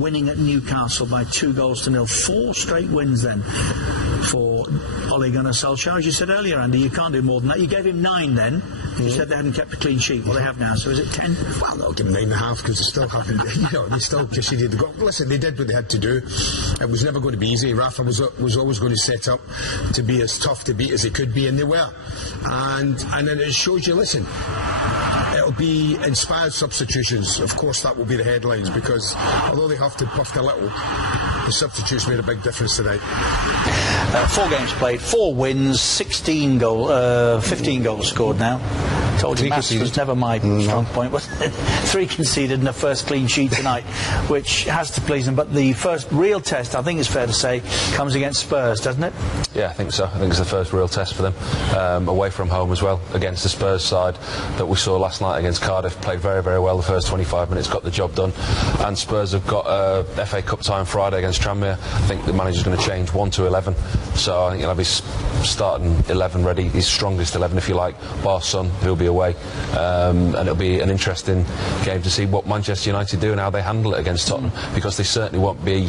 winning at Newcastle by 2-0. 4 straight wins then for Ole Gunnar Solskjaer. As you said earlier, Andy, you can't do more than that. You gave him 9 then. You said they hadn't kept a clean sheet. Well, they have now, so is it 10? Well, I'll give them 9.5 because they still haven't, they still conceded. Listen, they did what they had to do. It was never going to be easy. Rafa was always going to set up to be as tough to beat as they could be, and they were. And then it shows you, listen, it'll be inspired substitutions. Of course, that will be the headlines, because although they have to buff a little, the substitutes made a big difference tonight. 4 games played, 4 wins, 15 goals scored now. Told you maths was never my strong point, was it? 3 conceded and a first clean sheet tonight, which has to please them. But the first real test, I think it's fair to say, comes against Spurs, doesn't it? Yeah, I think so. I think it's the first real test for them, away from home as well, against the Spurs side that we saw last night against Cardiff. Played very, very well the first 25 minutes, got the job done. And Spurs have got FA Cup tie on Friday against Tranmere. I think the manager's going to change 1 to 11. So I think he'll have his starting 11 ready, his strongest 11 if you like, bar Son, who'll be away. And it'll be an interesting game to see what Manchester United do and how they handle it against Tottenham, because they certainly won't be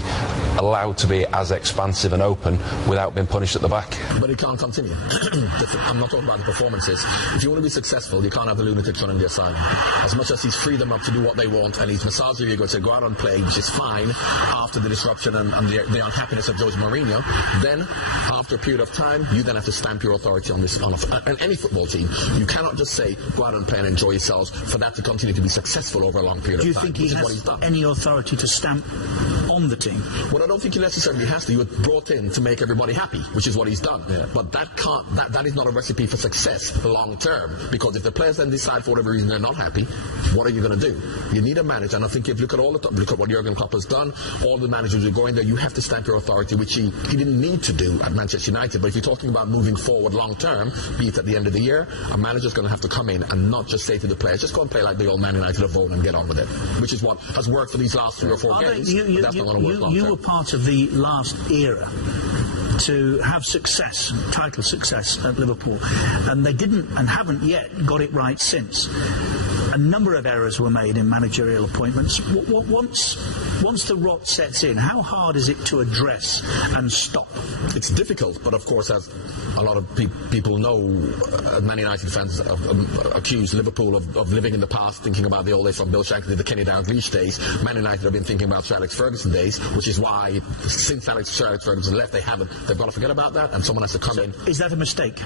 allowed to be as expansive and open without being punished at the back. But it can't continue. I'm not talking about the performances. If you want to be successful, you can't have the lunatics running the asylum. As much as he's freed them up to do what they want, and he's massaged their ego to go out and play, which is fine after the disruption and the unhappiness of Jose Mourinho, then after a period of time, you then have to stamp your authority on this. On any football team, you cannot just say go out and play and enjoy yourselves for that to continue to be successful over a long period of time. Do you think he has any authority to stamp on the team? Well, I don't think he necessarily has to. He was brought in to make everybody happy, which is what he's done. Yeah. But that is not a recipe for success long term, because if the players then decide for whatever reason they're not happy, what are you going to do? You need a manager, and I think if you look at what Jurgen Klopp has done, all the managers who are going there, you have to stamp your authority, which he didn't need to do at Manchester United. But if you're talking about moving forward long term, be it at the end of the year, a manager's going to have to come in and not just say to the players, just go and play like the old Man United of old and get on with it, which is what has worked for these last 3 or 4 games. That's not going to work long term. You were part of the last era to have success, title success at Liverpool, and they didn't and haven't yet got it right since. A number of errors were made in managerial appointments. Once the rot sets in, how hard is it to address and stop? It's difficult, but of course, as a lot of people know, Man United fans accuse Liverpool of living in the past, thinking about the old days from Bill Shankly to the Kenny Dalglish days. Man United have been thinking about Sir Alex Ferguson days, which is why since Sir Alex Ferguson left, they've got to forget about that, and someone has to come in. Is that a mistake?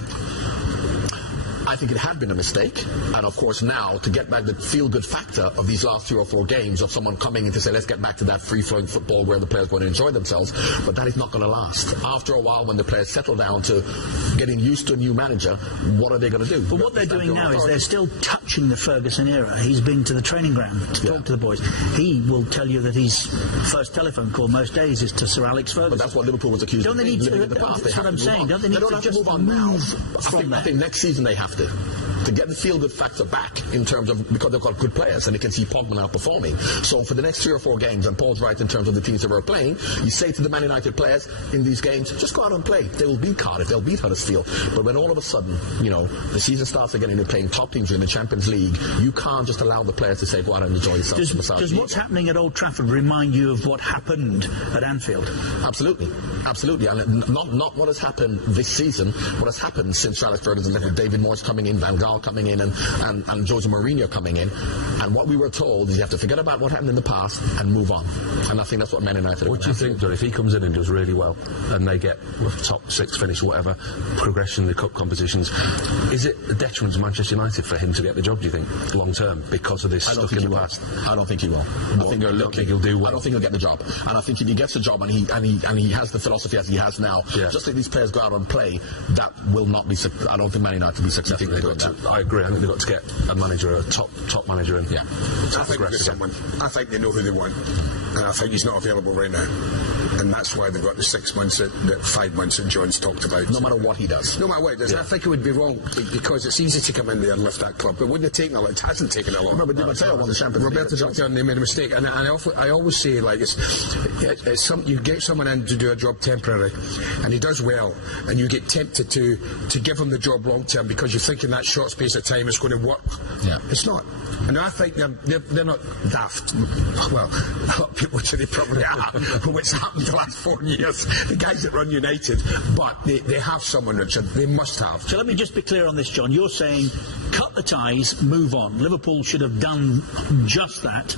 I think it had been a mistake, and of course now to get back the feel-good factor of these last 3 or 4 games of someone coming in to say let's get back to that free-flowing football where the players want to enjoy themselves, but that is not going to last. After a while, when the players settle down to getting used to a new manager, what are they going to do? But what they're doing now is they're still touching the Ferguson era. He's been to the training ground to talk to the boys. He will tell you that his first telephone call most days is to Sir Alex Ferguson. But that's what Liverpool was accused of living in the past. That's what I'm saying. Don't they need to just move on now? I think next season they have to get the feel-good factor back, in terms of, because they've got good players and they can see Pogba now performing. So for the next 3 or 4 games, and Paul's right in terms of the teams that we're playing, you say to the Man United players in these games, just go out and play. They will beat Cardiff, they'll beat Huddersfield. But when all of a sudden, the season starts again and they're playing top teams in the Champions League, you can't just allow the players to say, go out and enjoy yourself. Does what's happening at Old Trafford remind you of what happened at Anfield? Absolutely. And not what has happened this season, what has happened since Sir Alex Ferguson left, with David Moyes coming in, Van Gaal coming in, and Jose Mourinho coming in. And what we were told is you have to forget about what happened in the past and move on. And I think that's what Man United. What do you think, though, if he comes in and does really well and they get top 6 finish, whatever, progression in the cup competitions, is it a detriment to Manchester United for him to get the job, do you think, long term, because of this stuff in the past? I don't think he will. I think he'll do well. I don't think he'll get the job. And I think if he gets the job and he has the philosophy as he has now, just let these players go out and play, that will not be. I don't think Man United will be successful. I agree. I think they've got to get a manager, a top manager in. Yeah. I think they've got someone. I think they know who they want, and I think he's not available right now, and that's why they've got the 6 months, that 5 months that John's talked about. No matter what he does. No matter what he does. I think it would be wrong, because it's easy to come in there and lift that club. It wouldn't have taken a lot. It hasn't taken a lot. Remember, Di Matteo won the Champions League. Roberto Giordano, they made a mistake, and I always say, like, you get someone in to do a job temporary, and he does well, and you get tempted to give him the job long term because you're thinking that short space of time is going to work. Yeah. It's not. And I think they're not daft. Well, a lot of people would say they probably are, what's happened the last 4 years, the guys that run United, but they have someone, Richard, they must have. So let me just be clear on this, John. You're saying cut the ties, move on. Liverpool should have done just that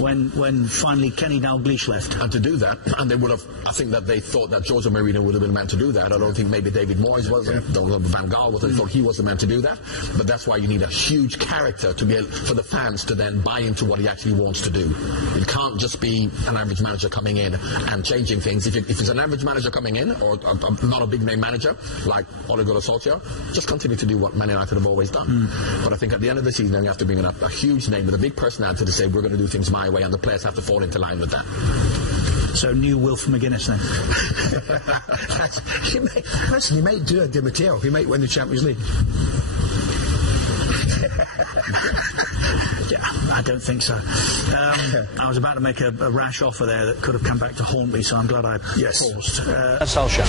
when finally Kenny Dalglish left. And to do that, and they would have, I think that they thought that Jose Mourinho would have been the man to do that. I don't think maybe David Moyes wasn't, don't know Van Gaal wasn't, thought he was the man to do that. But that's why you need a huge character to be able, for the fans to then buy into what he actually wants to do. It can't just be an average manager coming in and changing things. If it's an average manager coming in, or not a big name manager like Ole Gunnar Solskjaer, just continue to do what Man United have always done. But I think at the end of the season, you have to bring in a huge name with a big personality to say we're going to do things my way, and the players have to fall into line with that. So new Wilf McGuinness then. Listen, he might do a Di Matteo. He might win the Champions League. Yeah, I don't think so. I was about to make a rash offer there that could have come back to haunt me, so I'm glad I paused. Solskjaer.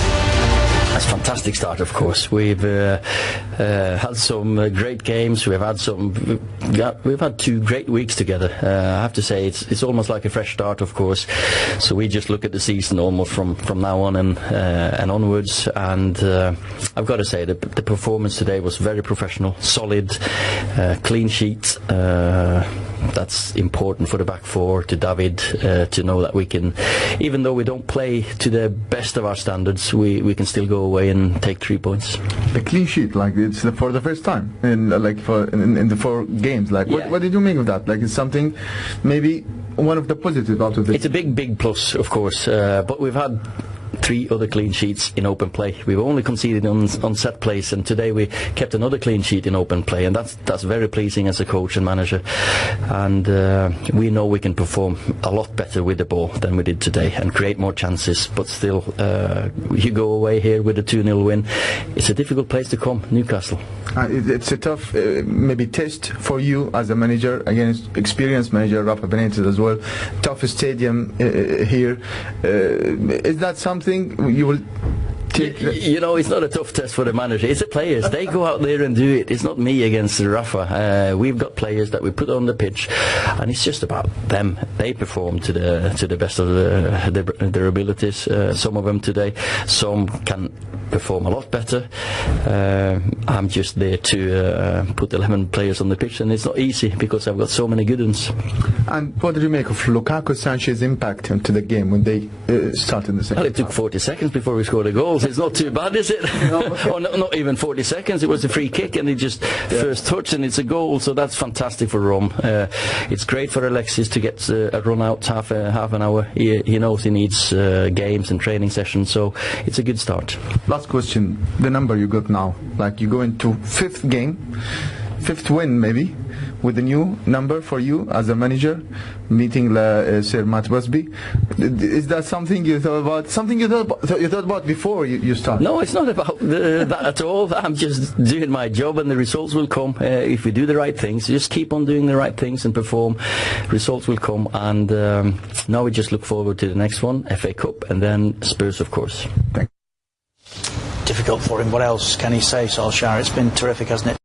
That's a fantastic start, of course. We've had some great games. We've had 2 great weeks together. I have to say, it's almost like a fresh start, of course. So we just look at the season almost from now on and onwards. And I've got to say, the performance today was very professional, solid, clean sheet. That's important for the back four, to David, to know that we can, even though we don't play to the best of our standards, we can still go away and take 3 points. A clean sheet, like it's for the first time in the 4 games. Like, yeah. What did you make of that? Like, it's something, maybe one of the positives out of it. It's a big plus, of course, but we've had 3 other clean sheets in open play. We've only conceded on set plays, and today we kept another clean sheet in open play, and that's very pleasing as a coach and manager. And we know we can perform a lot better with the ball than we did today and create more chances, but still you go away here with a 2-0 win. It's a difficult place to come, Newcastle. It's a tough maybe test for you as a manager, against experienced manager Rafa Benitez as well. Tough stadium here. Is that something you will take? You know, it's not a tough test for the manager. It's the players. They go out there and do it. It's not me against Rafa. We've got players that we put on the pitch, and it's just about them. They perform to the best of their abilities. Some of them today. Some can perform a lot better. I'm just there to put 11 players on the pitch, and it's not easy because I've got so many good ones. And what did you make of Lukaku Sanchez's impact into the game when they started the second? Well, it took 40 seconds before we scored a goal. It's not too bad, is it? Or not even 40 seconds. It was a free kick, and it just first touch, and it's a goal. So that's fantastic for Rome. It's great for Alexis to get a run out half an hour. He knows he needs games and training sessions, so it's a good start. Last question, the number you got now, like you go into 5th game, 5th win maybe, with a new number for you as a manager, meeting Sir Matt Busby. Is that something you thought about? Something you thought about before you started? No, it's not about that at all. I'm just doing my job, and the results will come if we do the right things. Just keep on doing the right things and perform. Results will come, and now we just look forward to the next one, FA Cup, and then Spurs, of course. Difficult for him. What else can he say, Solskjaer? It's been terrific, hasn't it?